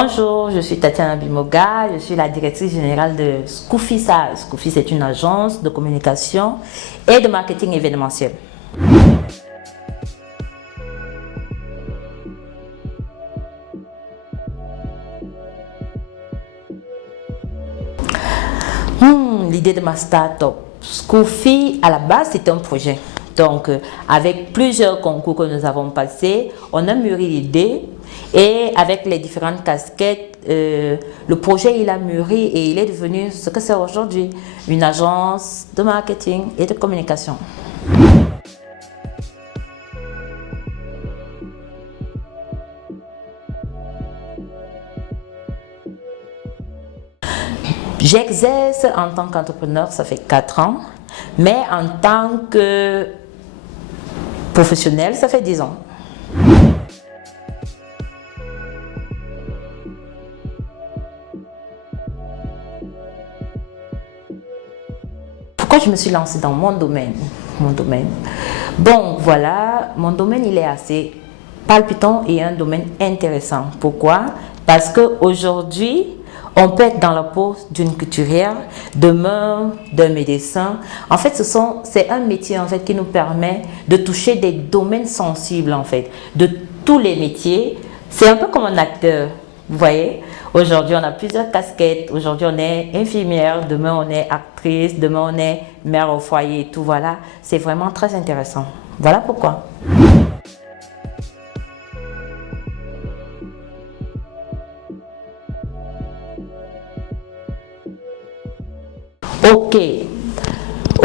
Bonjour, je suis Tatiana Bimoga, je suis la directrice générale de Scoofi SAS. Scoofi, c'est une agence de communication et de marketing événementiel. L'idée de ma start-up. Scoofi, à la base, c'était un projet. Donc, avec plusieurs concours que nous avons passés, on a mûri l'idée et avec les différentes casquettes, le projet il a mûri et il est devenu ce que c'est aujourd'hui, une agence de marketing et de communication. J'exerce en tant qu'entrepreneur, ça fait 4 ans, mais en tant que professionnel, ça fait 10 ans. Pourquoi je me suis lancée dans mon domaine? Bon, voilà, mon domaine, il est assez palpitant et un domaine intéressant. Pourquoi? Parce qu'aujourd'hui, on peut être dans la peau d'une couturière, demain d'un médecin. En fait, c'est un métier en fait, qui nous permet de toucher des domaines sensibles en fait, de tous les métiers. C'est un peu comme un acteur, vous voyez. Aujourd'hui, on a plusieurs casquettes. Aujourd'hui, on est infirmière, demain, on est actrice, demain, on est mère au foyer et tout. Voilà, c'est vraiment très intéressant. Voilà pourquoi. Ok.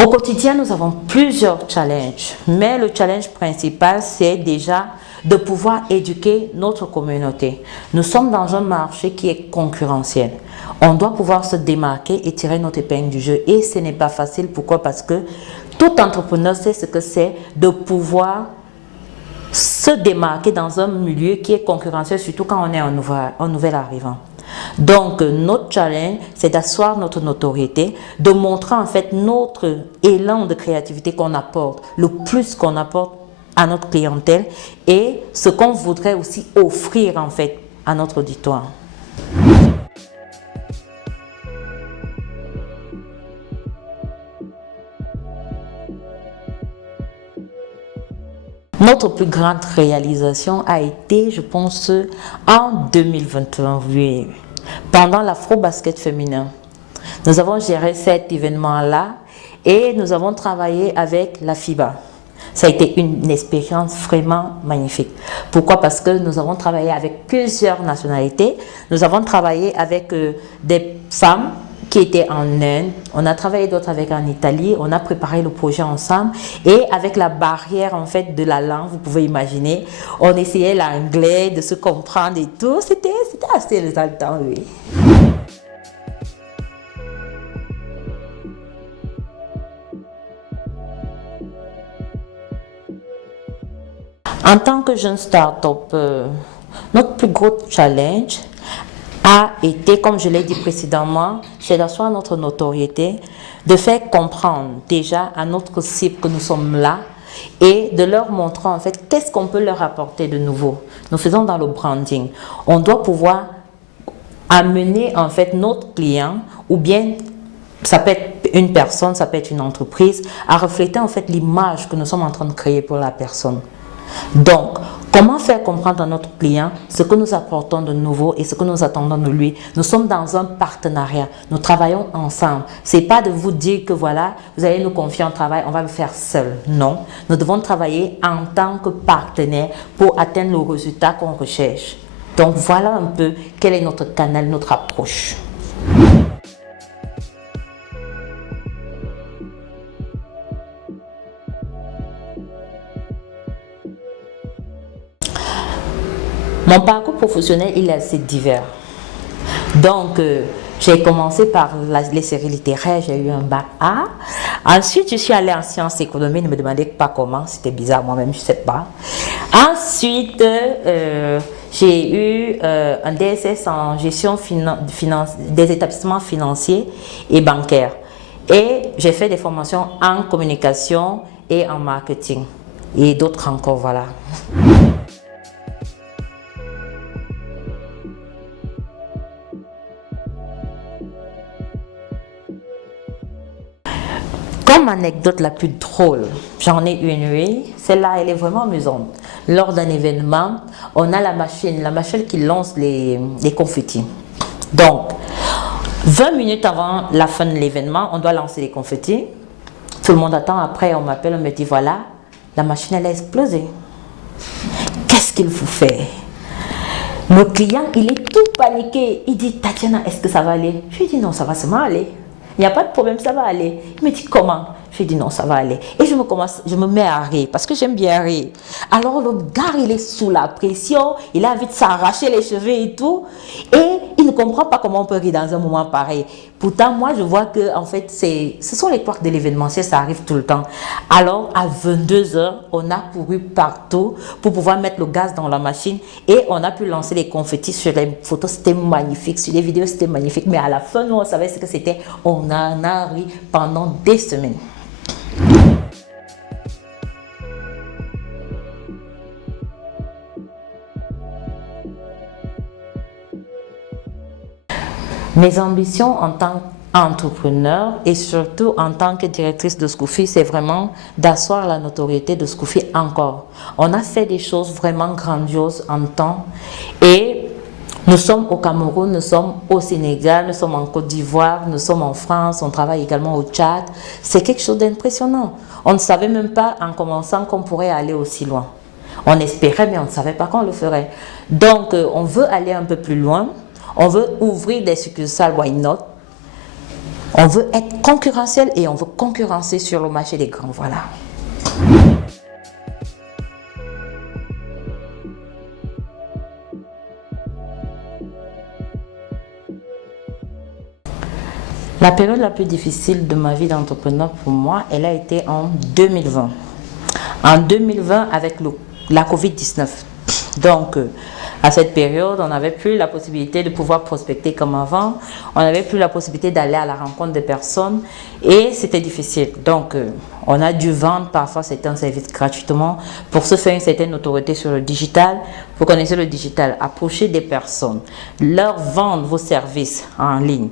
Au quotidien, nous avons plusieurs challenges, mais le challenge principal, c'est déjà de pouvoir éduquer notre communauté. Nous sommes dans un marché qui est concurrentiel. On doit pouvoir se démarquer et tirer notre épingle du jeu. Et ce n'est pas facile. Pourquoi? Parce que tout entrepreneur sait ce que c'est de pouvoir se démarquer dans un milieu qui est concurrentiel, surtout quand on est un nouvel arrivant. Donc, notre challenge, c'est d'asseoir notre notoriété, de montrer en fait notre élan de créativité qu'on apporte, le plus qu'on apporte à notre clientèle et ce qu'on voudrait aussi offrir en fait à notre auditoire. Notre plus grande réalisation a été, je pense, en 2021, oui, pendant l'Afro-Basket féminin. Nous avons géré cet événement-là et nous avons travaillé avec la FIBA. Ça a été une expérience vraiment magnifique. Pourquoi? Parce que nous avons travaillé avec plusieurs nationalités. Nous avons travaillé avec des femmes qui étaient en Inde. On a travaillé d'autres avec en Italie. On a préparé le projet ensemble. Et avec la barrière en fait de la langue, vous pouvez imaginer, on essayait l'anglais, de se comprendre et tout. C'était assez exaltant, oui. En tant que jeune start-up, notre plus gros challenge a été, comme je l'ai dit précédemment, c'est d'asseoir notre notoriété, de faire comprendre déjà à notre cible que nous sommes là et de leur montrer en fait qu'est-ce qu'on peut leur apporter de nouveau. Nous faisons dans le branding. On doit pouvoir amener en fait notre client ou bien ça peut être une personne, ça peut être une entreprise à refléter en fait l'image que nous sommes en train de créer pour la personne. Donc, comment faire comprendre à notre client ce que nous apportons de nouveau et ce que nous attendons de lui? Nous sommes dans un partenariat, nous travaillons ensemble. Ce n'est pas de vous dire que voilà, vous allez nous confier un travail, on va le faire seul. Non, nous devons travailler en tant que partenaire pour atteindre le résultat qu'on recherche. Donc, voilà un peu quel est notre canal, notre approche. Mon parcours professionnel, il est assez divers. Donc, j'ai commencé par les séries littéraires, j'ai eu un bac A. Ensuite, je suis allée en sciences économiques, ne me demandez pas comment, c'était bizarre moi-même, je ne sais pas. Ensuite, j'ai eu un DSS en gestion des établissements financiers et bancaires. Et j'ai fait des formations en communication et en marketing. Et d'autres encore, voilà. Comme anecdote la plus drôle, j'en ai une, oui. Celle-là, elle est vraiment amusante. Lors d'un événement, on a la machine qui lance les confettis. Donc, 20 minutes avant la fin de l'événement, on doit lancer les confettis. Tout le monde attend. Après, on m'appelle, on me dit, voilà, la machine, elle a explosé. Qu'est-ce qu'il faut faire? Le client, il est tout paniqué. Il dit, Tatiana, est-ce que ça va aller? Je lui dis, non, ça va seulement aller. Il n'y a pas de problème, ça va aller. Il me dit, comment? Je lui dis, non, ça va aller. Et je me mets à rire, parce que j'aime bien rire. Alors, l'autre gars, il est sous la pression. Il a envie de s'arracher les cheveux et tout. Et il ne comprend pas comment on peut rire dans un moment pareil. Pourtant, moi, je vois que, en fait, ce sont les couacs de l'événementiel, ça arrive tout le temps. Alors, à 22h, on a couru partout pour pouvoir mettre le gaz dans la machine et on a pu lancer les confettis sur les photos. C'était magnifique. Sur les vidéos, c'était magnifique. Mais à la fin, nous, on savait ce que c'était. On en a ri pendant des semaines. Mes ambitions en tant qu'entrepreneur et surtout en tant que directrice de Scoufi, c'est vraiment d'asseoir la notoriété de Scoufi encore. On a fait des choses vraiment grandioses en temps et nous sommes au Cameroun, nous sommes au Sénégal, nous sommes en Côte d'Ivoire, nous sommes en France, on travaille également au Tchad. C'est quelque chose d'impressionnant. On ne savait même pas en commençant qu'on pourrait aller aussi loin. On espérait, mais on ne savait pas qu'on le ferait. Donc, on veut aller un peu plus loin. On veut ouvrir des succursales, why not? On veut être concurrentiel et on veut concurrencer sur le marché des grands, voilà. La période la plus difficile de ma vie d'entrepreneur pour moi, elle a été en 2020. En 2020 avec la Covid-19. Donc, à cette période, on n'avait plus la possibilité de pouvoir prospecter comme avant. On n'avait plus la possibilité d'aller à la rencontre des personnes et c'était difficile. Donc, on a dû vendre parfois certains services gratuitement pour se faire une certaine autorité sur le digital. Vous connaissez le digital, approcher des personnes, leur vendre vos services en ligne.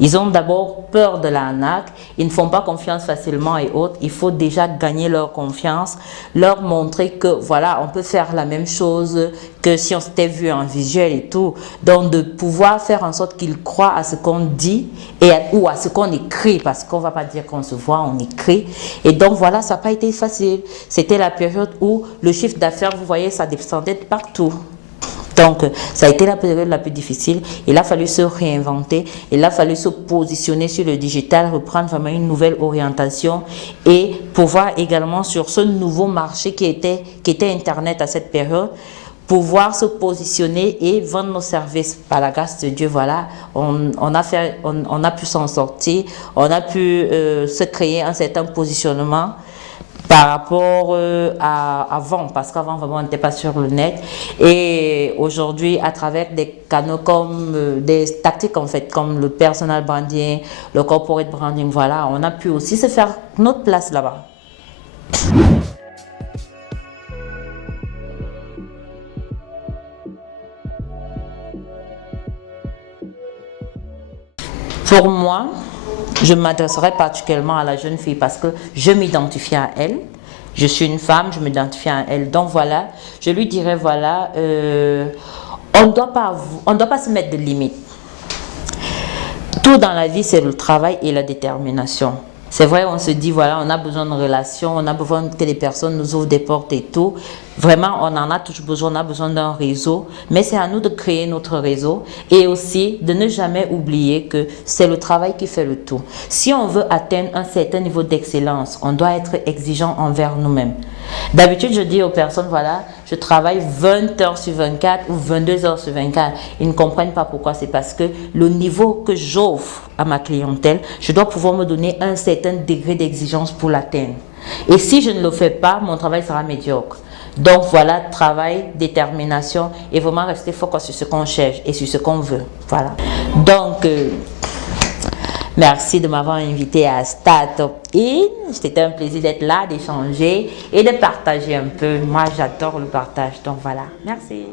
Ils ont d'abord peur de l'arnaque, ils ne font pas confiance facilement et autres. Il faut déjà gagner leur confiance, leur montrer que voilà, on peut faire la même chose que si on s'était vu en visuel et tout. Donc de pouvoir faire en sorte qu'ils croient à ce qu'on dit ou à ce qu'on écrit, parce qu'on ne va pas dire qu'on se voit, on écrit. Et donc voilà, ça n'a pas été facile. C'était la période où le chiffre d'affaires, vous voyez, ça descendait de partout. Donc, ça a été la période la plus difficile. Il a fallu se réinventer, il a fallu se positionner sur le digital, reprendre vraiment une nouvelle orientation et pouvoir également sur ce nouveau marché qui était Internet à cette période, pouvoir se positionner et vendre nos services. Par la grâce de Dieu, voilà, on a pu s'en sortir, on a pu se créer un certain positionnement par rapport à avant, parce qu'avant vraiment on n'était pas sur le net et aujourd'hui à travers des canaux comme des tactiques en fait comme le personal branding, le corporate branding, voilà, on a pu aussi se faire notre place là-bas. Pour moi, je m'adresserai particulièrement à la jeune fille parce que je m'identifie à elle. Je suis une femme, je m'identifie à elle. Donc voilà, je lui dirais voilà, on ne doit pas se mettre de limites. Tout dans la vie, c'est le travail et la détermination. C'est vrai, on se dit, voilà, on a besoin de relations, on a besoin que les personnes nous ouvrent des portes et tout. Vraiment, on en a toujours besoin, on a besoin d'un réseau. Mais c'est à nous de créer notre réseau et aussi de ne jamais oublier que c'est le travail qui fait le tout. Si on veut atteindre un certain niveau d'excellence, on doit être exigeant envers nous-mêmes. D'habitude, je dis aux personnes, voilà, je travaille 20 heures sur 24 ou 22 heures sur 24. Ils ne comprennent pas pourquoi. C'est parce que le niveau que j'offre à ma clientèle, je dois pouvoir me donner un certain degré d'exigence pour l'atteindre. Et si je ne le fais pas, mon travail sera médiocre. Donc voilà, travail, détermination et vraiment rester focus sur ce qu'on cherche et sur ce qu'on veut. Voilà. Donc, merci de m'avoir invité à Startup In. C'était un plaisir d'être là, d'échanger et de partager un peu. Moi, j'adore le partage. Donc voilà, merci.